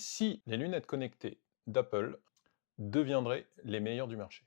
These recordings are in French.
si les lunettes connectées d'Apple deviendraient les meilleures du marché.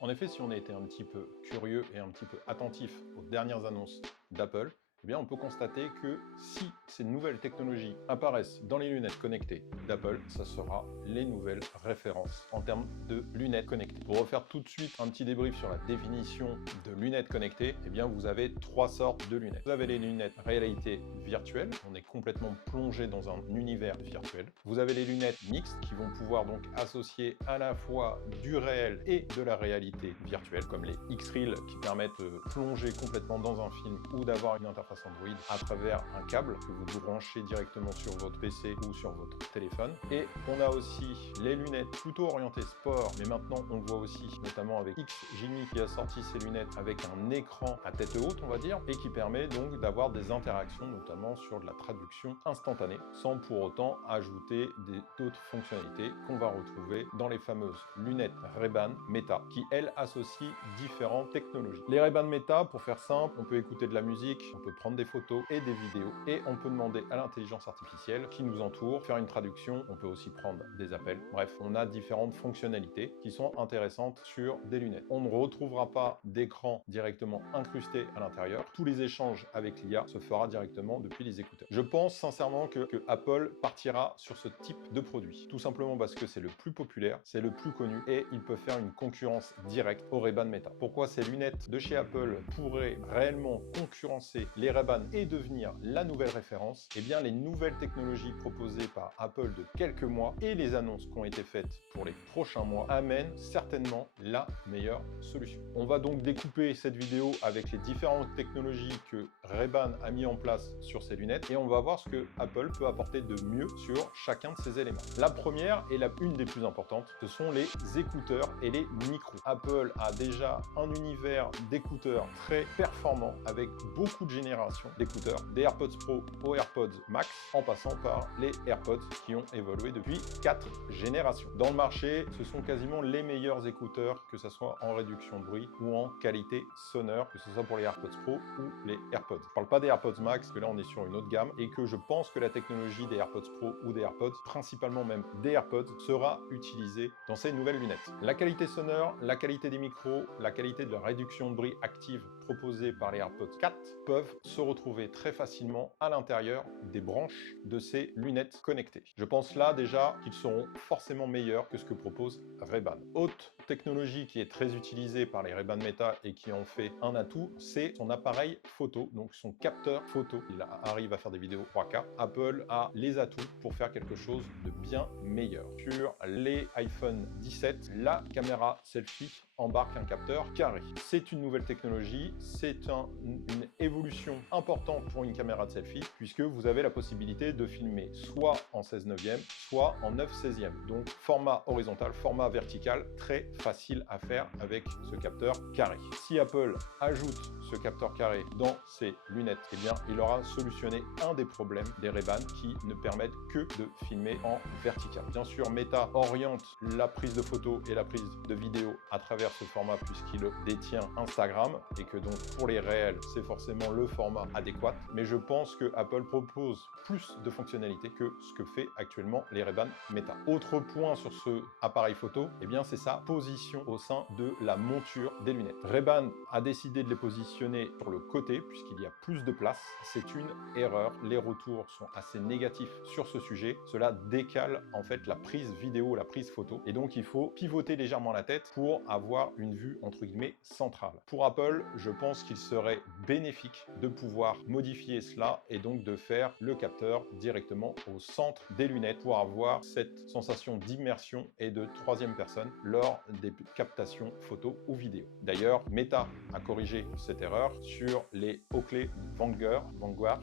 En effet, si on a été un petit peu curieux et un petit peu attentif aux dernières annonces d'Apple, eh bien on peut constater que si ces nouvelles technologies apparaissent dans les lunettes connectées d'Apple, ça sera les nouvelles références en termes de lunettes connectées. Pour refaire tout de suite un petit débrief sur la définition de lunettes connectées, eh bien vous avez trois sortes de lunettes. Vous avez les lunettes réalité virtuelle, on est complètement plongé dans un univers virtuel. Vous avez les lunettes mixtes qui vont pouvoir donc associer à la fois du réel et de la réalité virtuelle, comme les X-Reels qui permettent de plonger complètement dans un film ou d'avoir une interface Android à travers un câble que vous branchez directement sur votre PC ou sur votre téléphone. Et on a aussi les lunettes plutôt orientées sport, mais maintenant on le voit aussi, notamment avec XGIMI qui a sorti ses lunettes avec un écran à tête haute, on va dire, et qui permet donc d'avoir des interactions, notamment sur de la traduction instantanée, sans pour autant ajouter d'autres fonctionnalités qu'on va retrouver dans les fameuses lunettes Ray-Ban Meta, qui elles associent différentes technologies. Les Ray-Ban Meta, pour faire simple, on peut écouter de la musique, on peut prendre des photos et des vidéos, et on peut demander à l'intelligence artificielle qui nous entoure, faire une traduction, on peut aussi prendre des appels. Bref, on a différentes fonctionnalités qui sont intéressantes sur des lunettes. On ne retrouvera pas d'écran directement incrusté à l'intérieur. Tous les échanges avec l'IA se fera directement depuis les écouteurs. Je pense sincèrement que Apple partira sur ce type de produit, tout simplement parce que c'est le plus populaire, c'est le plus connu, et il peut faire une concurrence directe au Ray-Ban Meta. Pourquoi ces lunettes de chez Apple pourraient réellement concurrencer les Ray-Ban et devenir la nouvelle référence? Eh bien, les nouvelles technologies proposées par Apple de quelques mois et les annonces qui ont été faites pour les prochains mois amènent certainement la meilleure solution. On va donc découper cette vidéo avec les différentes technologies que Ray-Ban a mis en place sur ses lunettes et on va voir ce que Apple peut apporter de mieux sur chacun de ces éléments. La première et une des plus importantes, ce sont les écouteurs et les micros. Apple a déjà un univers d'écouteurs très performant avec beaucoup de générations d'écouteurs, des AirPods Pro aux AirPods Max, en passant par les AirPods qui ont évolué depuis 4 générations. Dans le marché, ce sont quasiment les meilleurs écouteurs, que ce soit en réduction de bruit ou en qualité sonore, que ce soit pour les AirPods Pro ou les AirPods. Je ne parle pas des AirPods Max, parce que là on est sur une autre gamme, et que je pense que la technologie des AirPods Pro ou des AirPods, principalement même des AirPods, sera utilisée dans ces nouvelles lunettes. La qualité sonore, la qualité des micros, la qualité de la réduction de bruit active proposée par les AirPods 4 peuvent se retrouver très facilement à l'intérieur des branches de ces lunettes connectées. Je pense là déjà qu'ils seront forcément meilleurs que ce que propose Ray-Ban. Autre technologie qui est très utilisée par les Ray-Ban Meta et qui en fait un atout, c'est son appareil photo, donc son capteur photo. Il arrive à faire des vidéos 3K. Apple a les atouts pour faire quelque chose de bien meilleur. Sur les iPhone 17, la caméra selfie embarque un capteur carré. C'est une nouvelle technologie, c'est une évolution importante pour une caméra de selfie, puisque vous avez la possibilité de filmer soit en 16/9, soit en 9/16. Donc format horizontal, format vertical, très facile à faire avec ce capteur carré. Si Apple ajoute ce capteur carré dans ses lunettes, eh bien il aura solutionné un des problèmes des Ray-Ban qui ne permettent que de filmer en vertical. Bien sûr, Meta oriente la prise de photos et la prise de vidéo à travers ce format puisqu'il détient Instagram et que donc pour les réels, c'est forcément le format adéquat. Mais je pense que Apple propose plus de fonctionnalités que ce que fait actuellement les Ray-Ban Meta. Autre point sur ce appareil photo, eh bien c'est sa position au sein de la monture des lunettes. Ray-Ban a décidé de les positionner sur le côté puisqu'il y a plus de place. C'est une erreur. Les retours sont assez négatifs sur ce sujet. Cela décale en fait la prise vidéo, la prise photo. Et donc il faut pivoter légèrement la tête pour avoir une vue entre guillemets centrale. Pour Apple, je pense qu'il serait bénéfique de pouvoir modifier cela et donc de faire le capteur directement au centre des lunettes pour avoir cette sensation d'immersion et de troisième personne lors des captations photo ou vidéo. D'ailleurs, Meta a corrigé cette erreur sur les haut-clés Vanguard,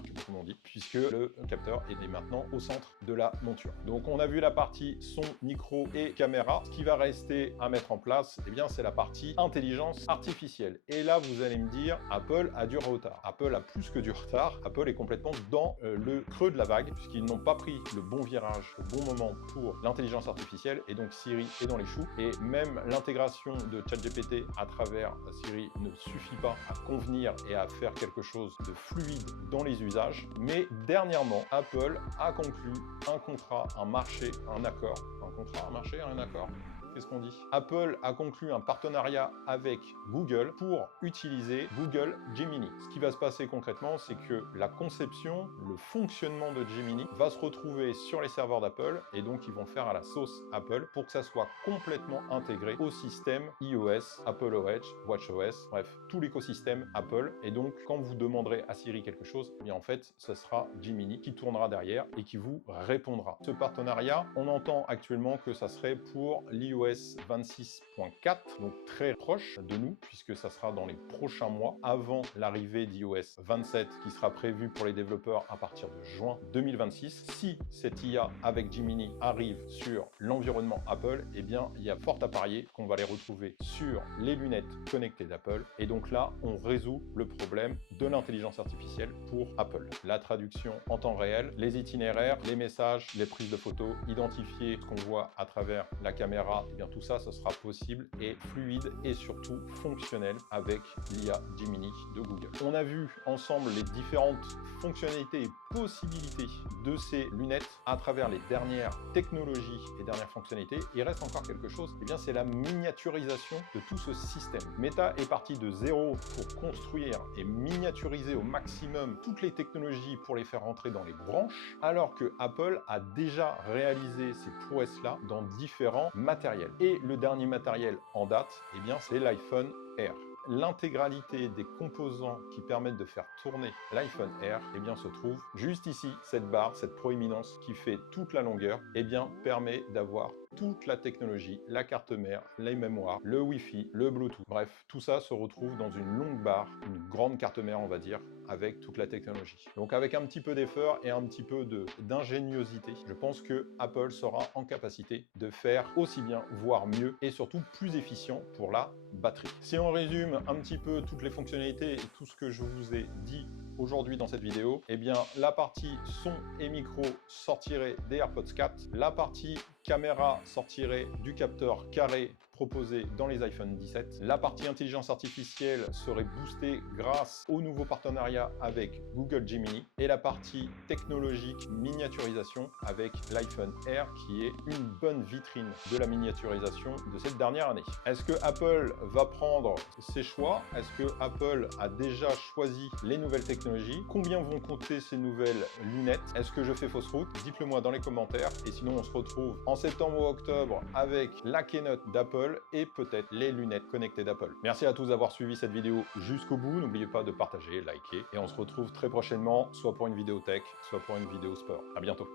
je sais pas comment on dit, puisque le capteur est maintenant au centre de la monture. Donc on a vu la partie son, micro et caméra. Ce qui va rester à mettre en place, eh bien c'est la partie intelligence artificielle. Et là, vous allez me dire, Apple a du retard. Apple a plus que du retard. Apple est complètement dans le creux de la vague, puisqu'ils n'ont pas pris le bon virage au bon moment pour l'intelligence artificielle, et donc Siri est dans les choux. Et même même l'intégration de ChatGPT à travers Siri ne suffit pas à convenir et à faire quelque chose de fluide dans les usages. Mais dernièrement, Apple a conclu un contrat, un marché, un accord. Un contrat, un marché, un accord? Qu'est-ce qu'on dit? Apple a conclu un partenariat avec Google pour utiliser Google Gemini. Ce qui va se passer concrètement, c'est que la conception, le fonctionnement de Gemini va se retrouver sur les serveurs d'Apple et donc ils vont faire à la sauce Apple pour que ça soit complètement intégré au système iOS, Apple OS, WatchOS, bref, tout l'écosystème Apple. Et donc, quand vous demanderez à Siri quelque chose, eh bien en fait, ce sera Gemini qui tournera derrière et qui vous répondra. Ce partenariat, on entend actuellement que ça serait pour l'iOS 26.4, donc très proche de nous, puisque ça sera dans les prochains mois, avant l'arrivée d'iOS 27, qui sera prévu pour les développeurs à partir de juin 2026. Si cette IA avec Gemini arrive sur l'environnement Apple, eh bien, il y a fort à parier qu'on va les retrouver sur les lunettes connectées d'Apple. Et donc là, on résout le problème de l'intelligence artificielle pour Apple. La traduction en temps réel, les itinéraires, les messages, les prises de photos, identifier ce qu'on voit à travers la caméra, eh bien tout ça, ce sera possible et fluide et surtout fonctionnel avec l'IA Gemini de Google. On a vu ensemble les différentes fonctionnalités et possibilités de ces lunettes à travers les dernières technologies et dernières fonctionnalités. Il reste encore quelque chose, eh bien c'est la miniaturisation de tout ce système. Meta est parti de zéro pour construire et miniaturiser au maximum toutes les technologies pour les faire rentrer dans les branches, alors que Apple a déjà réalisé ces prouesses-là dans différents matériels. Et le dernier matériel en date, eh bien c'est l'iPhone Air. L'intégralité des composants qui permettent de faire tourner l'iPhone Air, eh bien, se trouve juste ici. Cette barre, cette proéminence qui fait toute la longueur, eh bien, permet d'avoir toute la technologie, la carte mère, les mémoires, le Wi-Fi, le Bluetooth. Bref, tout ça se retrouve dans une longue barre, une grande carte mère, on va dire, avec toute la technologie. Donc avec un petit peu d'effort et un petit peu d'ingéniosité, je pense que Apple sera en capacité de faire aussi bien, voire mieux, et surtout plus efficient pour la batterie. Si on résume un petit peu toutes les fonctionnalités et tout ce que je vous ai dit aujourd'hui dans cette vidéo, eh bien la partie son et micro sortirait des AirPods 4, la partie caméra sortirait du capteur carré proposé dans les iPhone 17. La partie intelligence artificielle serait boostée grâce au nouveau partenariat avec Google Gemini et la partie technologique miniaturisation avec l'iPhone Air qui est une bonne vitrine de la miniaturisation de cette dernière année. Est-ce que Apple va prendre ses choix? Est-ce que Apple a déjà choisi les nouvelles technologies? Combien vont coûter ces nouvelles lunettes? Est-ce que je fais fausse route? Dites-le moi dans les commentaires et sinon on se retrouve en septembre ou octobre avec la keynote d'Apple et peut-être les lunettes connectées d'Apple. Merci à tous d'avoir suivi cette vidéo jusqu'au bout. N'oubliez pas de partager, liker et on se retrouve très prochainement, soit pour une vidéo tech, soit pour une vidéo sport. À bientôt.